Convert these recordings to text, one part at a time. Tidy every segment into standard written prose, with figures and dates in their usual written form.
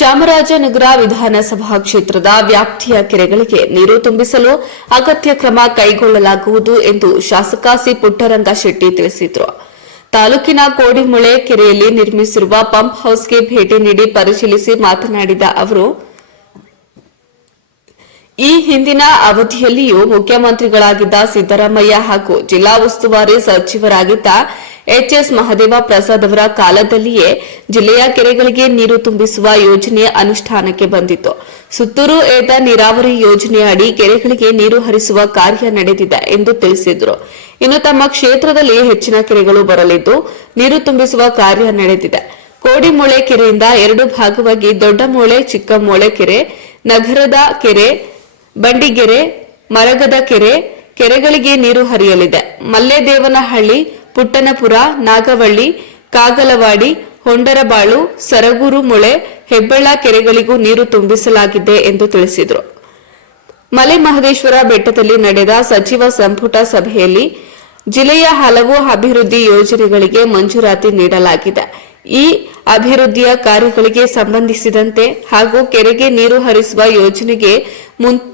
ಚಾಮರಾಜನಗರ ವಿಧಾನಸಭಾ ಕ್ಷೇತ್ರದ ವ್ಯಾಪ್ತಿಯ ಕೆರೆಗಳಿಗೆ ನೀರು ತುಂಬಿಸಲು ಅಗತ್ಯ ಕ್ರಮ ಕೈಗೊಳ್ಳಲಾಗುವುದು ಎಂದು ಶಾಸಕ ಸಿ ಪುಟ್ಟರಂಗ ಶೆಟ್ಟಿ ತಿಳಿಸಿದರು. ತಾಲೂಕಿನ ಕೋಡಿಮೊಳೆ ಕೆರೆಯಲ್ಲಿ ನಿರ್ಮಿಸಿರುವ ಪಂಪ್ ಹೌಸ್ಗೆ ಭೇಟಿ ನೀಡಿ ಪರಿಶೀಲಿಸಿ ಮಾತನಾಡಿದ ಅವರು, ಈ ಹಿಂದಿನ ಅವಧಿಯಲ್ಲಿಯೂ ಮುಖ್ಯಮಂತ್ರಿಗಳಾಗಿದ್ದ ಸಿದ್ದರಾಮಯ್ಯ ಹಾಗೂ ಜಿಲ್ಲಾ ಉಸ್ತುವಾರಿ ಸಚಿವರಾಗಿದ್ದ ಎಚ್ಎಸ್ ಮಹದೇವ ಪ್ರಸಾದ್ ಅವರ ಕಾಲದಲ್ಲಿಯೇ ಜಿಲ್ಲೆಯ ಕೆರೆಗಳಿಗೆ ನೀರು ತುಂಬಿಸುವ ಯೋಜನೆ ಅನುಷ್ಠಾನಕ್ಕೆ ಬಂದಿತ್ತು. ಸುತ್ತೂರು ಏತ ನೀರಾವರಿ ಯೋಜನೆ ಅಡಿ ಕೆರೆಗಳಿಗೆ ನೀರು ಹರಿಸುವ ಕಾರ್ಯ ನಡೆದಿದೆ ಎಂದು ತಿಳಿಸಿದರು. ಇನ್ನು ತಮ್ಮ ಕ್ಷೇತ್ರದಲ್ಲಿ ಹೆಚ್ಚಿನ ಕೆರೆಗಳು ಬರಲಿದ್ದು ನೀರು ತುಂಬಿಸುವ ಕಾರ್ಯ ನಡೆದಿದೆ. ಕೋಡಿಮೊಳೆ ಕೆರೆಯಿಂದ ಎರಡು ಭಾಗವಾಗಿ ದೊಡ್ಡ ಮೊಳೆ, ಚಿಕ್ಕ ಮೊಳೆ ಕೆರೆ, ನಗರದ ಕೆರೆ, ಬಂಡಿಗೆರೆ, ಮರಗದ ಕೆರೆಗಳಿಗೆ ನೀರು ಹರಿಯಲಿದೆ. ಮಲ್ಲೇದೇವನಹಳ್ಳಿ, ಪುಟ್ಟನಪುರ, ನಾಗವಳ್ಳಿ, ಕಾಗಲವಾಡಿ, ಹೊಂಡರಬಾಳು, ಸರಗೂರು ಮೊಳೆ, ಹೆಬ್ಬಳ್ಳ ಕೆರೆಗಳಿಗೂ ನೀರು ತುಂಬಿಸಲಾಗಿದೆ ಎಂದು ತಿಳಿಸಿದರು. ಮಲೆ ಮಹದೇಶ್ವರ ಬೆಟ್ಟದಲ್ಲಿ ನಡೆದ ಸಚಿವ ಸಂಪುಟ ಸಭೆಯಲ್ಲಿ ಜಿಲ್ಲೆಯ ಹಲವು ಅಭಿವೃದ್ಧಿ ಯೋಜನೆಗಳಿಗೆ ಮಂಜೂರಾತಿ ನೀಡಲಾಗಿದೆ. ಈ ಅಭಿವೃದ್ಧಿಯ ಕಾರ್ಯಗಳಿಗೆ ಸಂಬಂಧಿಸಿದಂತೆ ಹಾಗೂ ಕೆರೆಗೆ ನೀರು ಹರಿಸುವ ಯೋಜನೆಗೆ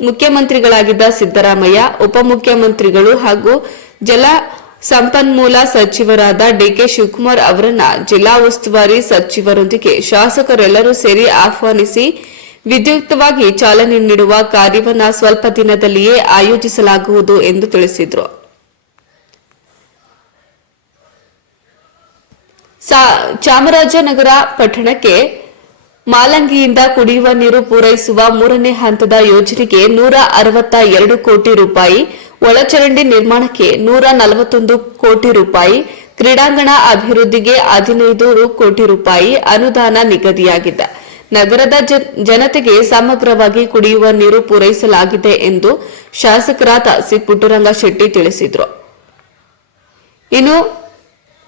ಮುಖ್ಯಮಂತ್ರಿಗಳಾಗಿದ್ದ ಸಿದ್ದರಾಮಯ್ಯ, ಉಪಮುಖ್ಯಮಂತ್ರಿಗಳು ಹಾಗೂ ಜಲ ಸಂಪನ್ಮೂಲ ಸಚಿವರಾದ ಡಿಕೆ ಶಿವಕುಮಾರ್ ಅವರನ್ನ ಜಿಲ್ಲಾ ಉಸ್ತುವಾರಿ ಸಚಿವರೊಂದಿಗೆ ಶಾಸಕರೆಲ್ಲರೂ ಸೇರಿ ಆಹ್ವಾನಿಸಿ ವಿದ್ಯುಕ್ತವಾಗಿ ಚಾಲನೆ ನೀಡುವ ಕಾರ್ಯವನ್ನು ಸ್ವಲ್ಪ ದಿನದಲ್ಲಿಯೇ ಆಯೋಜಿಸಲಾಗುವುದು ಎಂದು ತಿಳಿಸಿದರು. ಚಾಮರಾಜನಗರ ಪಟ್ಟಣಕ್ಕೆ ಮಾಲಂಗಿಯಿಂದ ಕುಡಿಯುವ ನೀರು ಪೂರೈಸುವ 3ನೇ ಹಂತದ ಯೋಜನೆಗೆ 162 ಕೋಟಿ ರೂಪಾಯಿ, ಒಳಚರಂಡಿ ನಿರ್ಮಾಣಕ್ಕೆ 141 ಕೋಟಿ ರೂಪಾಯಿ, ಕ್ರೀಡಾಂಗಣ ಅಭಿವೃದ್ಧಿಗೆ 15 ಕೋಟಿ ರೂಪಾಯಿ ಅನುದಾನ ನಿಗದಿಯಾಗಿದೆ. ನಗರದ ಜನತೆಗೆ ಸಮಗ್ರವಾಗಿ ಕುಡಿಯುವ ನೀರು ಪೂರೈಸಲಾಗಿದೆ ಎಂದು ಶಾಸಕರಾದ ಸಿ ಪುಟ್ಟರಂಗ ಶೆಟ್ಟಿ ತಿಳಿಸಿದರು. ಇನ್ನು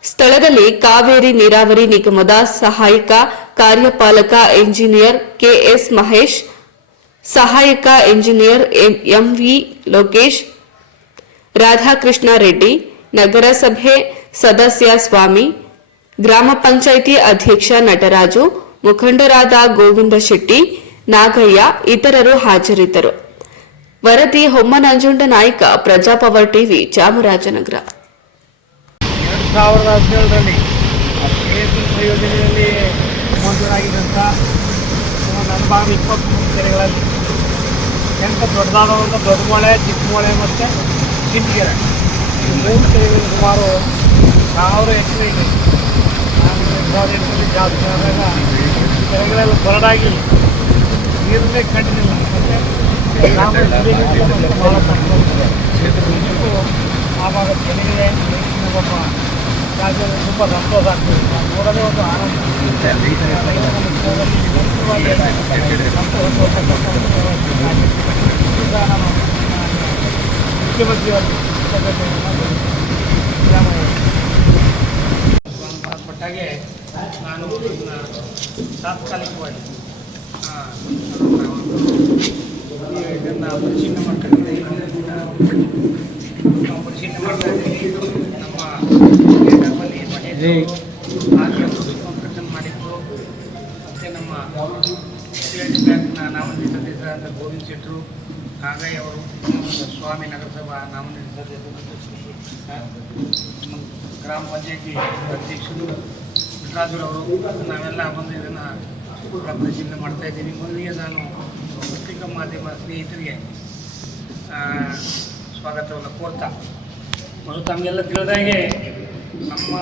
ಸ್ಥಳದಲ್ಲಿ ಕಾವೇರಿ ನೀರಾವರಿ ನಿಗಮದ ಸಹಾಯಕ ಕಾರ್ಯಪಾಲಕ ಎಂಜಿನಿಯರ್ ಕೆಎಸ್ ಮಹೇಶ್, ಸಹಾಯಕ ಎಂಜಿನಿಯರ್ ಎಂವಿ ಲೋಕೇಶ್, ರಾಧಾಕೃಷ್ಣ ರೆಡ್ಡಿ, ನಗರಸಭೆ ಸದಸ್ಯ ಸ್ವಾಮಿ, ಗ್ರಾಮ ಪಂಚಾಯಿತಿ ಅಧ್ಯಕ್ಷ ನಟರಾಜು, ಮುಖಂಡರಾದ ಗೋವಿಂದ ಶೆಟ್ಟಿ, ನಾಗಯ್ಯ ಇತರರು ಹಾಜರಿದ್ದರು. ವರದಿ ಹೊಮ್ಮನಂಜುಂಡ ನಾಯ್ಕ, ಪ್ರಜಾಪವರ್ ಟಿವಿ, ಚಾಮರಾಜನಗರ. 2017ರಲ್ಲಿ ಕೆಎಸ್ಎಸ್ ಯೋಜನೆಯಲ್ಲಿ ಮಂಜೂರಾಗಿದ್ದಂಥ ನನ್ನ ಭಾಗ 23 ಕೆರೆಗಳಲ್ಲಿ ಅತ್ಯಂತ ದೊಡ್ಡದಾದ ದೊಡ್ಡ ಮೊಳೆ, ಚಿಕ್ಕ ಮೊಳೆ ಮತ್ತು ಚಿಂಟಗೆರೆ ಈ 3 ಕೆರೆಗಳು ಸುಮಾರು 1000 ಎಕರೆ ಇದೆ. ನಾನು 2008ರಲ್ಲಿ ಜಾಸ್ತಿ ಆದಾಗ ಕೆರೆಗಳೆಲ್ಲ ಬರಡಾಗಿ ನೀರನ್ನೇ ಕಂಡಿಲ್ಲ. ಮತ್ತು ಆವಾಗ ಕೆರೆಗೆ ಒಬ್ಬ ರಾಜ್ಯದಲ್ಲಿ ತುಂಬ ಸಂತೋಷ ಆಗ್ತದೆ. ನೋಡೋದೇ ಒಂದು ಆನಂದ. ಈಗ ನಾನು ಮುಖ್ಯಮಂತ್ರಿಗಳು ಪಟ್ಟಾಗೆ ನಾನು ತಾತ್ಕಾಲಿಕವಾಗಿ ಇದನ್ನು ಪರಿಶೀಲನೆ ಮಾಡ್ಕೊಂಡಿದ್ದೀನಿ. ಪರಿಶೀಲನೆ ಮಾಡ್ತಾ ಇದ್ದೀವಿ. ನಮ್ಮ ನಮ್ಮಲ್ಲಿ ಕನ್ಸ್ಟ್ರಕ್ಷನ್ ಮಾಡಿದ್ರು. ಮತ್ತು ನಮ್ಮ CID ಬ್ಯಾಂಕ್ನ ನಾಮನಿರ್ದೇಶಿತ ಸದಸ್ಯರಾದ ಗೋವಿಂದ ಶೆಟ್ಟರು, ನಾಗಯ್ಯ ಅವರು, ಸ್ವಾಮಿ ನಗರಸಭಾ ನಾಮನಿರ್ದೇಶಿತ ಗ್ರಾಮ ಪಂಚಾಯತಿ ಅಧ್ಯಕ್ಷರು ನಟರಾಜರವರು, ನಾವೆಲ್ಲ ಬಂದು ಇದನ್ನು ಪರಿಶೀಲನೆ ಮಾಡ್ತಾಯಿದ್ದೀವಿ. ಮೊದಲಿಗೆ ನಾನು ಪತ್ರಿಕಾ ಮಾಧ್ಯಮ ಸ್ನೇಹಿತರಿಗೆ ಸ್ವಾಗತವನ್ನು ಕೋರ್ತಾ, ಮೊದಲು ತಮಗೆಲ್ಲ ತಿಳಿದಾಗೆ ನಮ್ಮ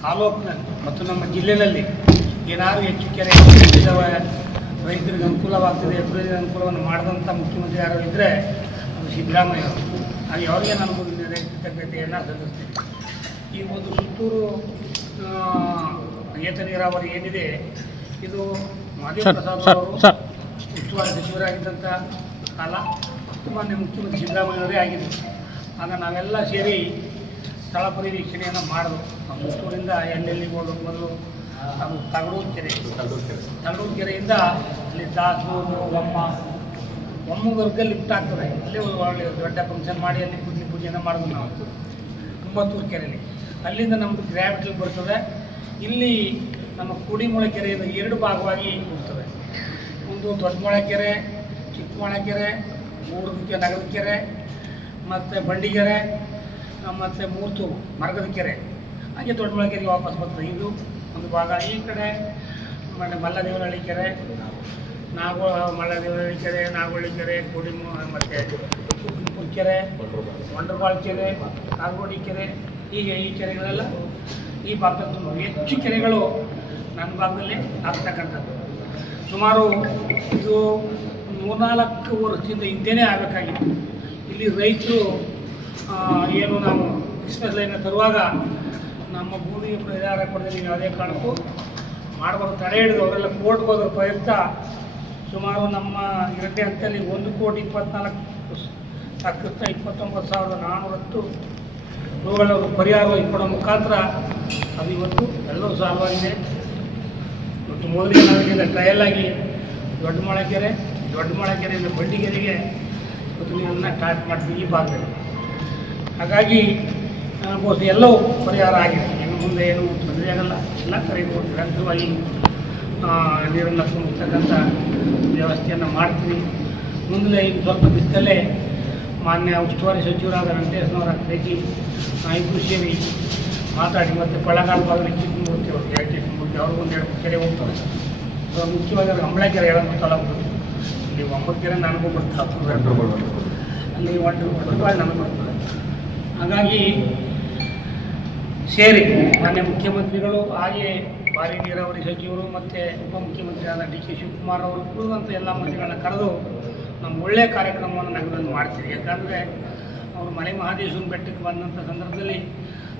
ತಾಲೂಕಿನಲ್ಲಿ ಮತ್ತು ನಮ್ಮ ಜಿಲ್ಲೆಯಲ್ಲಿ ಏನಾದರೂ ಹೆಚ್ಚು ಕೆರೆ ಇದ್ದಾವೆ, ರೈತರಿಗೆ ಅನುಕೂಲವಾಗ್ತದೆ, ಅಭಿವೃದ್ಧಿ ಅನುಕೂಲವನ್ನು ಮಾಡಿದಂಥ ಮುಖ್ಯಮಂತ್ರಿ ಯಾರು ಇದ್ದರೆ ಅದು ಸಿದ್ದರಾಮಯ್ಯ ಅವರು. ಹಾಗೆ ಅವರಿಗೆ ನಾನು ಕೃತಜ್ಞತೆಯನ್ನು ಸಲ್ಲಿಸ್ತೀನಿ. ಈ ಒಂದು ಸುತ್ತೂರು ಏತ ನೀರಾವರಿ ಏನಿದೆ, ಇದು ಮಹದೇವ ಪ್ರಸಾದ್ ಅವರು ಉಸ್ತುವಾರಿ ಸಚಿವರಾಗಿದ್ದಂಥ ಕಾಲ ಮಾನ್ಯ ಮುಖ್ಯಮಂತ್ರಿ ಸಿದ್ದರಾಮಯ್ಯವರೇ ಆಗಿದೆ. ಆಗ ನಾವೆಲ್ಲ ಸೇರಿ ಸ್ಥಳ ಪರಿವೀಕ್ಷಣೆಯನ್ನು ಮಾಡಿದ್ರು. ನಮ್ಮ ಸುತ್ತೂರಿಂದ ಎಲ್ಲೆಲ್ಲಿ ಹೋಗೋದು ಮೊದಲು ನಾವು ತಗಡೂರು ಕೆರೆಯಿಂದ ಅಲ್ಲಿ ದಾಸೂರು, ಒಮ್ಮಗರ್ಗೆ ಲಿಫ್ಟ್ ಆಗ್ತದೆ. ಅಲ್ಲಿ ಒಳ್ಳೆ ದೊಡ್ಡ ಫಂಕ್ಷನ್ ಮಾಡಿ ಅಲ್ಲಿ ಪೂಜೆಯನ್ನು ಮಾಡಿದ್ವಿ ನಾವು ಕುಂಬತ್ತೂರು ಕೆರೆಯಲ್ಲಿ. ಅಲ್ಲಿಂದ ನಮ್ಮದು ಗ್ರಾವಿಟಿ ಬರ್ತದೆ. ಇಲ್ಲಿ ನಮ್ಮ ಕೋಡಿಮೊಳೆ ಕೆರೆಯಿಂದ 2 ಭಾಗವಾಗಿ ಹೋಗ್ತದೆ. ಇದು ದೊಡ್ಡಮೊಳಕೆರೆ, ಚಿಕ್ಕಮೊಳಕೆರೆ, ಮೂಡುಬಿದಿರೆ ನಗರದ ಕೆರೆ, ಮತ್ತು ಬಂಡಿಗೆರೆ, ಮತ್ತು ಮೂರ್ತೂರು ಮರಗದ ಕೆರೆ, ಹಾಗೆ ದೊಡ್ಡಮೊಳಕೆರೆಗೆ ವಾಪಸ್ ಬರ್ತದೆ. ಇದು ಒಂದು ಭಾಗ. ಈ ಕಡೆ ಮಲ್ಲದೇವನಹಳ್ಳಿ ಕೆರೆ, ಮಲ್ಲದೇವನಹಳ್ಳಿ ಕೆರೆ, ನಾಗೋಳ್ಳಿ ಕೆರೆ, ಕೊಡಿಮು, ಮತ್ತು ಕುಕ್ಕುಪುರ ಕೆರೆ, ವಂಡರ್ಬಾಳ್ ಕೆರೆ, ಕಾಗೋಡಿ ಕೆರೆ, ಹೀಗೆ ಈ ಕೆರೆಗಳೆಲ್ಲ ಈ ಭಾಗದಲ್ಲಿ ತುಂಬ ಹೆಚ್ಚು ಕೆರೆಗಳು ನನ್ನ ಭಾಗದಲ್ಲಿ ಆಗ್ತಕ್ಕಂಥದ್ದು. ಸುಮಾರು ಇದು 3-4 ವರ್ಷದಿಂದ ಹಿಂದೆಯೇ ಆಗಬೇಕಾಗಿತ್ತು. ಇಲ್ಲಿ ರೈತರು ಏನು ನಾವು ಎಕ್ಸ್ಪ್ರೆಸ್ ಲೈನ್ನ ತರುವಾಗ ನಮ್ಮ ಭೂಮಿಗೆ ಪರಿಹಾರ ಕೊಡದೆ ಯಾವುದೇ ಕಾರಣಕ್ಕೂ ಮಾಡಬಾರ್ದು ತಡೆ ಹಿಡಿದು ಅವರೆಲ್ಲ ಕೋರ್ಟ್ಗೆ ಹೋದ್ರ ಪ್ರಯುಕ್ತ ಸುಮಾರು ನಮ್ಮ 2ನೇ ಹಂತದಲ್ಲಿ 1,24,29,410 ರೂಗಳ ಪರಿಹಾರ ಕೊಡೋ ಮುಖಾಂತರ ಅದು ಇವತ್ತು ಎಲ್ಲವೂ ಸಾಲ್ವ್ ಆಗಿದೆ. ಇವತ್ತು ಮೊದಲಿಗೆ ನಾವಿಲ್ಲಿಂದ ಟ್ರಯಲ್ ಆಗಿ ದೊಡ್ಡಮೊಳಕೆರೆಯಿಂದ ಬಂಡಿಗೆರೆಗೆ ಇವತ್ತು ನೀರನ್ನು ಸ್ಟಾರ್ಟ್ ಮಾಡ್ತೀವಿ ಈ ಭಾಗದಲ್ಲಿ. ಹಾಗಾಗಿ ಬಹುಶಃ ಎಲ್ಲವೂ ಪರಿಹಾರ ಆಗಿದೆ. ಇನ್ನು ಮುಂದೆ ಏನು ತೊಂದರೆ ಆಗಲ್ಲ. ಎಲ್ಲ ಕಡೆಗೂ ನಿರಂತರವಾಗಿ ನೀರನ್ನು ತುಂಬಿಸ್ತಕ್ಕಂಥ ವ್ಯವಸ್ಥೆಯನ್ನು ಮಾಡ್ತೀವಿ. ಮುಂದೆ ಈಗ ಸ್ವಲ್ಪ ದಿವಸದಲ್ಲೇ ಮಾನ್ಯ ಉಸ್ತುವಾರಿ ಸಚಿವರಾದ ವೆಂಕಟೇಶ್ವರ ಭೇಟಿ ಇಬ್ಬರು ಸೇರಿ ಮಾತಾಡಿ ಮತ್ತು ಕೊಳ್ಳಗಾಲ ಭಾಗದಲ್ಲಿ ಚಿಕ್ಕಮೂರ್ತಿ ಅವರು ಚಿಕ್ಕಮೂರ್ತಿ ಅವ್ರಿಗೂ 1-2 ಕೆರೆ ಹೋಗ್ತಾರೆ. ಮುಖ್ಯವಾಗಿ ಅವ್ರಿಗೆ ಅಂಬಳ ಕೆರೆ ಹೇಳೋದು ತಲುಪುದು. ಇಲ್ಲಿ 9 ಕೆರೆ ನನಗೂ ಬರ್ತಾವೆ, ಅಲ್ಲಿ ವಂಡರ್ಬಾಳ್ ನನಗೆ ಬರ್ತದೆ. ಹಾಗಾಗಿ ಸೇರಿ ಮಾನ್ಯ ಮುಖ್ಯಮಂತ್ರಿಗಳು, ಹಾಗೆ ಭಾರಿ ನೀರಾವರಿ ಸಚಿವರು ಮತ್ತು ಉಪಮುಖ್ಯಮಂತ್ರಿಯಾದ ಡಿ.ಕೆ. ಶಿವಕುಮಾರ್ ಅವರು ಉಳಿದಂಥ ಎಲ್ಲ ಮಂತ್ರಿಗಳನ್ನ ಕರೆದು ನಮ್ಮ ಒಳ್ಳೆಯ ಕಾರ್ಯಕ್ರಮವನ್ನು ನಗರದಲ್ಲಿ ಮಾಡ್ತೀವಿ. ಯಾಕಂದರೆ ಅವರು ಮಲೆ ಮಹದೇಶ್ವರನ ಬೆಟ್ಟಕ್ಕೆ ಬಂದಂಥ ಸಂದರ್ಭದಲ್ಲಿ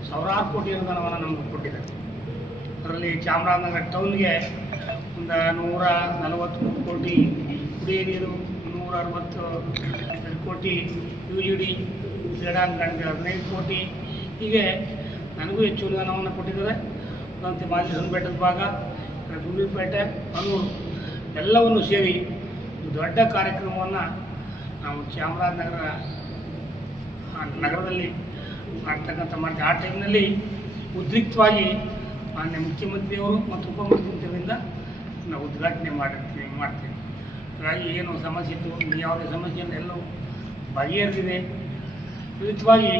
ಸಾವಿರಾರು ಕೋಟಿ ಅನುದಾನವನ್ನು ನಮಗೆ ಕೊಟ್ಟಿದ್ದಾರೆ. ಅದರಲ್ಲಿ ಚಾಮರಾಜನಗರ ಟೌನ್ಗೆ ಒಂದು 143 ಕೋಟಿ ಕುಡಿಯ ನೀರು, 162 ಕೋಟಿ UGD, ಕ್ರೀಡಾಂಗಣಕ್ಕೆ 15 ಕೋಟಿ, ಹೀಗೆ ನನಗೂ ಹೆಚ್ಚು ಅನುದಾನವನ್ನು ಕೊಟ್ಟಿದ್ದಾರೆ. ಮತ್ತು ಮಹದೇಶ್ವರನ ಬೆಟ್ಟದ ಭಾಗ, ಗುಂಡ್ಲುಪೇಟೆ, ಹನೂರು ಎಲ್ಲವನ್ನು ಸೇರಿ ದೊಡ್ಡ ಕಾರ್ಯಕ್ರಮವನ್ನು ನಾವು ನಗರದಲ್ಲಿ ಮಾಡ್ತಕ್ಕಂಥ ಮಾಡ್ತೀವಿ. ಆ ಟೈಮ್ನಲ್ಲಿ ಉದ್ರಿಕ್ತವಾಗಿ ಮಾನ್ಯ ಮುಖ್ಯಮಂತ್ರಿಯವರು ಮತ್ತು ಉಪಮುಖ್ಯಮಂತ್ರಿಗಳಿಂದ ನಾವು ಉದ್ಘಾಟನೆ ಮಾಡ್ತೀವಿ. ಹಾಗಾಗಿ ಏನು ಸಮಸ್ಯೆ ಇತ್ತು, ಯಾವುದೇ ಸಮಸ್ಯೆಯನ್ನು ಎಲ್ಲವೂ ಬಗೆಹರಿದಿದೆ. ಉಚಿತವಾಗಿ